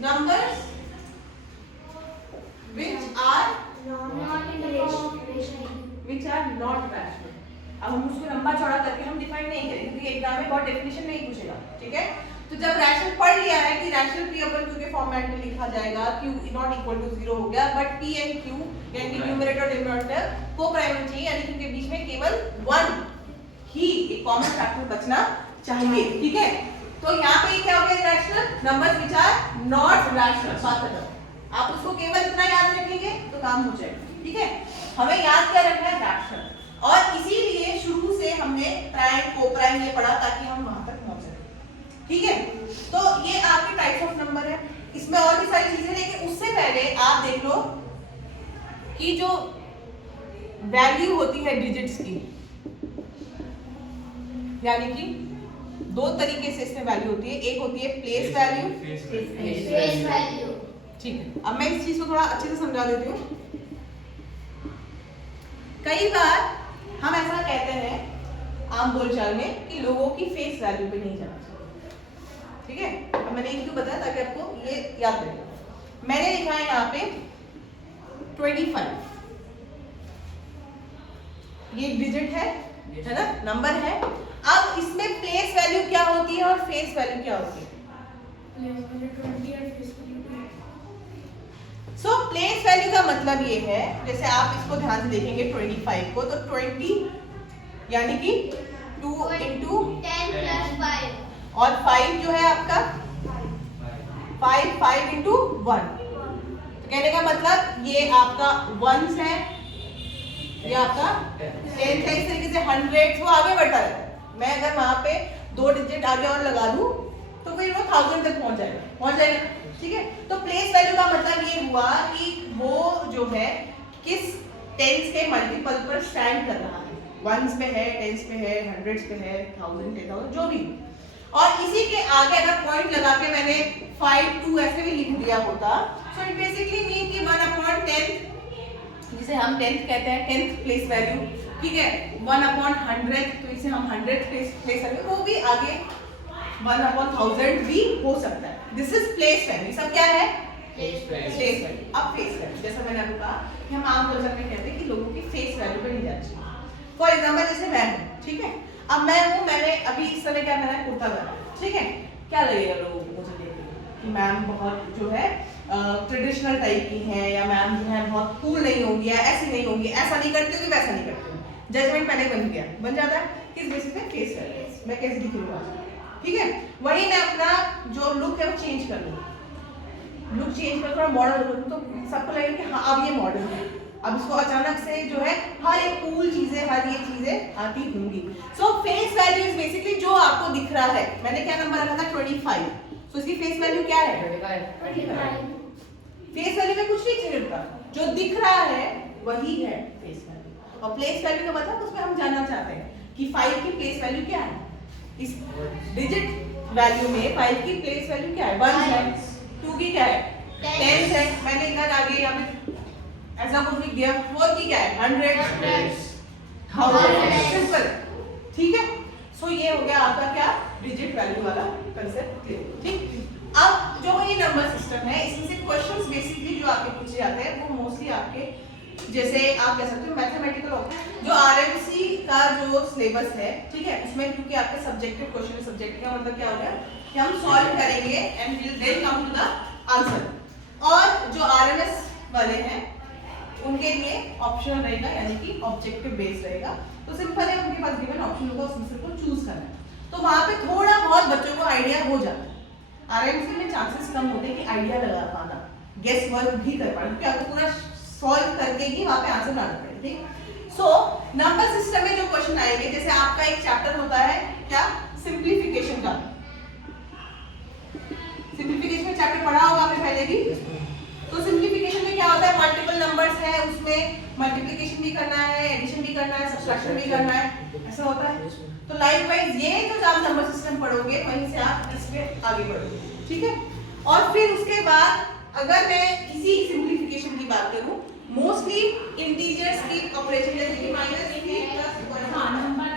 numbers which are not rational। अब हम उसको लंबा चौड़ा करके हम डिफाइन नहीं करेंगे क्योंकि एग्जाम में बहुत डेफिनेशन नहीं पूछेगा, ठीक है। तो जब रैशनल पढ़ लिया है कि रैशनल p अपन q के फॉर्मेट में लिखा जाएगा, q नॉट इक्वल टू 0 हो गया, बट p एंड q यानी कि न्यूमरेटर और डिनोमिनेटर को प्राइम चाहिए, यानी कि उनके बीच में केवल 1 ही एक कॉमन फैक्टर बचना चाहिए, ठीक है। तो यहाँ पे क्या हो गया, rational numbers which are not rational, बात खत्म। आप उसको केवल इतना याद रखेंगे तो काम हो जाएगा, ठीक है। हमें याद क्या रखना है, रैशनल, और इसीलिए शुरू से हमने प्राइम कोप्राइम ये पढ़ा ताकि हम वहां तक पहुंच सके, ठीक है। तो ये आपके टाइप्स ऑफ नंबर है, इसमें और भी सारी चीजें, लेकिन उससे पहले आप देख लो कि जो वैल्यू होती है डिजिट्स की, यानी कि दो तरीके से इसमें वैल्यू होती है, एक होती है प्लेस वैल्यू, ठीक है। अब मैं इस चीज को थोड़ा अच्छे से समझा देती हूँ। कई बार हम ऐसा कहते हैं आम बोलचाल में कि लोगों की फेस वैल्यू पे नहीं जाना चाहिए, ठीक है। अब मैंने क्यों बताया ताकि आपको ये याद रहे। मैंने लिखा है यहाँ पे 25, ये डिजिट है ना, नंबर है। अब इसमें प्लेस वैल्यू क्या होती है और फेस वैल्यू क्या होती है? सो प्लेस वैल्यू का मतलब ये है, जैसे आप इसको ध्यान से देखेंगे 25 को, तो 20 यानी कि 2 into 10 plus 5 और 5 जो है आपका 5 into 1, तो कहने का मतलब ये आपका 1s है, ये आपका 10 है। इस तरीके से 100 वो आगे बढ़ता रहता है। मैं अगर वहां पे 2 डिजिट आगे और लगा दूं तो फिर वो 1000 तक पहुंच जाएगा, ठीक है। तो प्लेस वैल्यू का मतलब ये हुआ कि वो जो है किस टेंस के मल्टीपल पर स्टैंड कर रहा है, वंस पे है, टेंस पे है, हंड्रेड्स पे है, 1000, 10,000 जो भी। और इसी के आगे अगर पॉइंट लगा के मैंने 5 2 ऐसे भी लिख दिया होता, सो इट बेसिकली मीन कि 1/10, जिसे हम 10th कहते हैं, 10th प्लेस वैल्यू, ठीक है। 1/100, तो इसे हम 100th प्लेस वैल्यू, वो भी आगे 1/1000 भी हो सकता है। This is place value. सब क्या है? Place value. अब फेस वैल्यू, जैसा मैंने आपको कहा कि हम आम तौर पे कहते हैं कि लोगों की फेस वैल्यू पे नहीं जाना चाहिए। फॉर एग्जांपल जैसे मैं हूं, ठीक है। अब मैं हूं, मैंने अभी इस समय क्या पहना है, कुर्ता पहना है, ठीक है। क्या लगेगा लोगों को मुझे देख के कि मैम बहुत जो है ट्रेडिशनल टाइप की है, या मैम जो है बहुत कूल नहीं होंगी, या ऐसी नहीं होंगी, ऐसा नहीं करती होगी, वैसा नहीं करती होगी। जजमेंट पहले बन जाता है किस बेसिस पे? फेस वैल्यू, मैं कैसे दिख रही हूं, ठीक है। वही मैं अपना जो लुक है वो चेंज कर लूं, लुक चेंज कर थोड़ा मॉडर्न करूं, तो सबको लगेगा कि हाँ अब ये मॉडर्न है। अब इसको अचानक से जो है हर एक कूल चीजें, हर ये चीजें आती होंगी। सो फेस वैल्यू इज बेसिकली जो आपको दिख रहा है। मैंने क्या नंबर रखा था? 25। सो इसकी फेस वैल्यू क्या है? 25। फेस वैल्यू में कुछ नहीं चेंज होता, जो दिख रहा है वही है फेस वैल्यू। और प्लेस वैल्यू का मतलब उसमें हम जानना चाहते हैं कि 5 की प्लेस वैल्यू क्या है। इस डिजिट वैल्यू में 5 की प्लेस वैल्यू क्या है? 1 है, 2 की क्या है? 10 है। मैंने इधर आगे यहाँ पे ऐसा कुछ लिख दिया। 4 की क्या है? 100, 1000, सिंपल, ठीक है। सो ये हो गया आपका क्या, डिजिट वैल्यू वाला कांसेप्ट, ठीक। अब जो ये नंबर सिस्टम है, इसमें से क्वेश्चंस बेसिकली जो आपके पूछे जाते हैं वो मोस्टली आपके जैसे आप कह सकते हो मैथमेटिकल होता है। जो आरएमसी का जो सिलेबस है, ठीक है, उसमें क्योंकि आपके सब्जेक्टिव क्वेश्चन है, सब्जेक्ट का मतलब क्या हो गया कि हम सॉल्व करेंगे and will then come to the answer. और जो आरएमएस वाले हैं उनके लिए ऑप्शनल रहेगा, यानी कि ऑब्जेक्टिव बेस्ड रहेगा। तो सिंपल है, उनके पास गिवन ऑप्शन होगा, उसमें से को चूज करना है। तो वहां पे थोड़ा बहुत बच्चों को आइडिया हो जाता है। आरएमसी में चांसेस कम होते हैं कि आइडिया लगा पाना, गेस वर्क भी कर पाना, क्योंकि आपको पूरा सॉल्व करके ही वहां पे आंसर लाना पड़ेगा, ठीक। सो नंबर सिस्टम में जो क्वेश्चन आएंगे, जैसे आपका एक चैप्टर होता है क्या, सिंप्लीफिकेशन का। सिंप्लीफिकेशन चैप्टर पढ़ा होगा आपने पहले भी। तो सिंप्लीफिकेशन में क्या होता है, मल्टीपल नंबर्स है, उसमें मल्टीप्लिकेशन भी करना है, एडिशन भी करना है, सब्ट्रैक्शन भी करना है, ऐसा होता है। तो लाइकवाइज ये जो आप नंबर सिस्टम पढ़ोगे वहीं से आप इसमें आगे बढ़ोगे, ठीक है। और फिर उसके बाद अगर मैं किसी सिंप्लीफिकेशन की बात करूं, मोस्टली इंटीजर्स की ऑपरेशन, जैसे कि -3 + 1